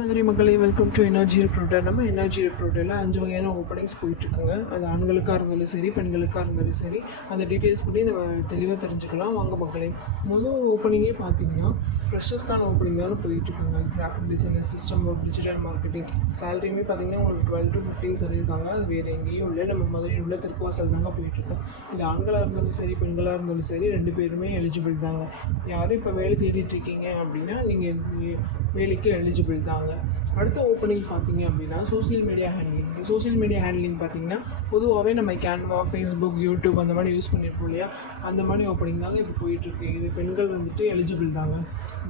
மதுரை மக்களே welcome to energy recruiter நம்ம energy ரெக்ரூட்டரில் அஞ்சு வகையான ஓப்பனிங்ஸ் போயிட்டுருக்குங்க. அது ஆண்களுக்காக இருந்தாலும் சரி பெண்களுக்காக இருந்தாலும் சரி அந்த டீட்டெயில்ஸ் பற்றி நம்ம தெளிவாக தெரிஞ்சுக்கலாம். வாங்க மக்களே. முதல் ஓப்பனிங்கே பார்த்தீங்கன்னா ஃப்ரெஷர்ஸ்க்கான ஓப்பனிங் தான் போயிட்டுருக்காங்க. Graphic designer system work digital marketing சேலரியுமே பார்த்தீங்கன்னா உங்களுக்கு டுவெல் டு ஃபிஃப்டின் சொல்லியிருக்காங்க. அது வேறு எங்கேயும் இல்லை. நம்ம மதுரையில் உள்ள திருக்குவாசல் தாங்க போயிட்டுருக்கோம். இது ஆண்களாக இருந்தாலும் சரி பெண்களாக இருந்தாலும் சரி ரெண்டு பேருமே எலிஜிபிள் தாங்க. யாரும் இப்போ வேலை தேடிட்டு இருக்கீங்க அப்படின்னா நீங்கள் வேலைக்கு எலிஜிபிள் தாங்க. அடுத்த ஓப்பனிங் பார்த்தீங்க அப்படின்னா சோஷியல் மீடியா ஹேண்ட்லிங் இந்த சோஷியல் மீடியா ஹேண்ட்லிங் பார்த்தீங்கன்னா பொதுவாகவே நம்ம கேன்வா ஃபேஸ்புக் யூடியூப் அந்த மாதிரி யூஸ் பண்ணியிருப்போம் இல்லையா? அந்த மாதிரி ஓப்பனிங் தாங்க இப்போ போயிட்டுருக்கு. இது பெண்கள் வந்துட்டு எலிஜிபிள் தாங்க.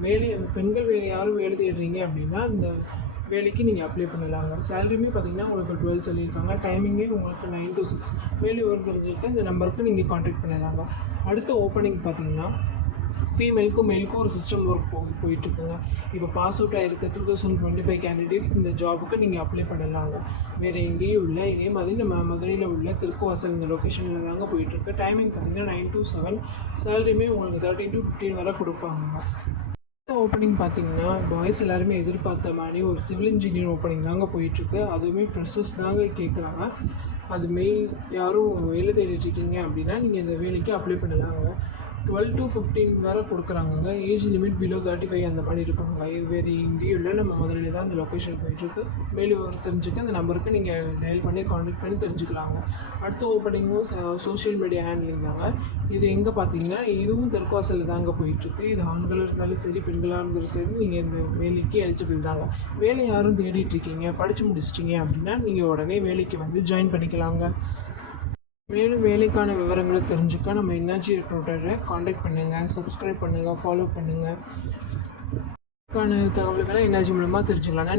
வேலை பெண்கள் வேலை யாரும் வேலை தேடுறீங்க அப்படின்னா இந்த வேலைக்கு நீங்கள் அப்ளை பண்ணலாங்க. சேலரியுமே பார்த்தீங்கன்னா உங்களுக்கு டுவெல் சொல்லியிருக்காங்க. டைமிங்கே உங்களுக்கு நைன் டு சிக்ஸ் வேலை ஒரு தெரிஞ்சிருக்கு? இந்த நம்பருக்கு நீங்கள் காண்டாக்ட் பண்ணலாங்க. அடுத்த ஓப்பனிங் பார்த்தீங்கன்னா ஃபீமேலுக்கும் மேலுக்கும் ஒரு சிஸ்டம் ஒர்க் போ போயிட்டுருக்குங்க. இப்போ pass out ஆகிருக்க two thousand twenty five candidates இந்த ஜாபுக்கு நீங்கள் அப்ளை பண்ணலாங்க. வேறு எங்கேயும் இல்லை. இதே மாதிரி நம்ம மதுரையில் உள்ள திருக்குவாசல் இந்த லொக்கேஷனில் தாங்க போயிட்டுருக்கு. டைமிங் பார்த்தீங்கன்னா நைன் டு செவன் சேலரியுமே உங்களுக்கு தேர்ட்டின் டு ஃபிஃப்டீன் வரை கொடுப்பாங்க. ஓப்பனிங் பார்த்தீங்கன்னா பாய்ஸ் எல்லாருமே எதிர்பார்த்த மாதிரி ஒரு சிவில் இன்ஜினியர் ஓப்பனிங் தாங்க போயிட்டுருக்கு. அதுவுமே ஃப்ரெஷர்ஸ் தாங்க கேட்குறாங்க அது மெயில் யாரும் வேலை தேடிட்டு இருக்கீங்க அப்படின்னா நீங்கள் இந்த வேலைக்கு அப்ளை பண்ணலாங்க. டுவெல் டு ஃபிஃப்டீன் வேறு கொடுக்குறாங்கங்க. Age limit below thirty five அந்த மாதிரி இருப்பாங்க இது வேறு எங்கேயும் இல்லை. நம்ம முதல்ல தான் அந்த லொக்கேஷன் போயிட்டுருக்கு. மேல் விவரம் தெரிஞ்சுக்க அந்த நம்பருக்கு நீங்கள் டயல் பண்ணி காண்டாக்ட் பண்ணி தெரிஞ்சுக்கலாங்க. அடுத்த ஓப்பனிங்கும் சோஷியல் மீடியா ஹேண்ட்லிங் தாங்க. இது எங்கே பார்த்தீங்கன்னா இதுவும் தெற்குவாசலில் தாங்க போயிட்டுருக்கு. இது ஆண்கள் இருந்தாலும் சரி பெண்களாக இருந்தாலும் சரி நீங்கள் இந்த வேலைக்கு எலிஜிபிள் தாங்க. வேலை யாரும் தேடிட்டு இருக்கீங்க? படித்து முடிச்சிட்டிங்க அப்படின்னா நீங்கள் உடனே வேலைக்கு வந்து ஜாயின் பண்ணிக்கலாங்க. மேலும் வேலைக்கான விவரங்களை தெரிஞ்சுக்க நம்ம எனர்ஜி ரெக்ரூட்டரை காண்டாக்ட் பண்ணுங்கள் சப்ஸ்கிரைப் பண்ணுங்கள் ஃபாலோ பண்ணுங்கள் தகவல்களை எனர்ஜி மூலமாக தெரிஞ்சுக்கலாம்